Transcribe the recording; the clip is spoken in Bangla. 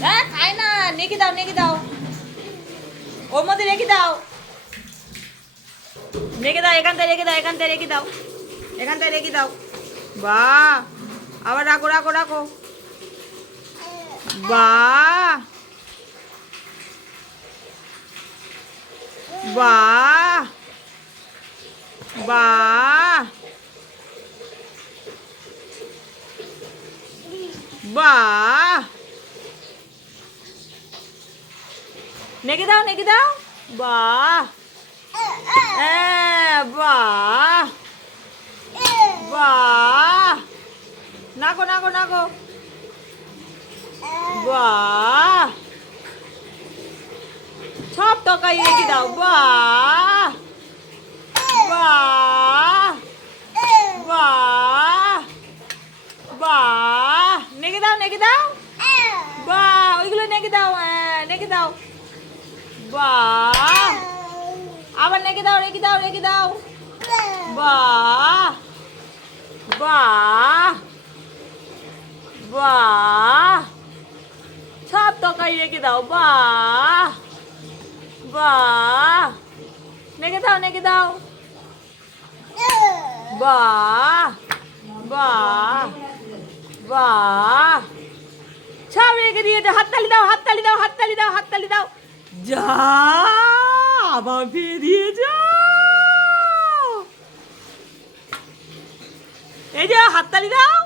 হ্যাঁ খায় না, নেকি দাও নেকি দাও, ওর মধ্যে রেখে দাও, রেখে দাও, এখান থেকে রেখে দাও, এখান থেকে রেখে দাও, এখান থেকে রেখে দাও। বাহ, আবার রাখো রাখো রাখো। বাহ বাহ বাহ বাহ, নেকে দাও নেকে দাও। বাহ, বাহ বাহ, নাকো নাকো নাকো। বাহ, সব তরকারি রেখে দাও। বাহ বাহ বাহ বাহ, নেকে দাও নেকে দাও। বাহ, ওইগুলো নেকে দাও, নেকে দাও। বাহ, আবার নেকে দাও রেখে দাও রেখে দাও। বাহ বাহ বাহ, সব তরকারি রেখে দাও। বাহ বাহ, নেকে দাও নেকে দাও। বাহ বাহ বাহ, সব রেখে দিয়েছে। হাততালি দাও হাততালি দাও হাততালি দাও হাততালি দাও। যা, আবার বেরিয়ে যাও। এই যে হাততালি দাও।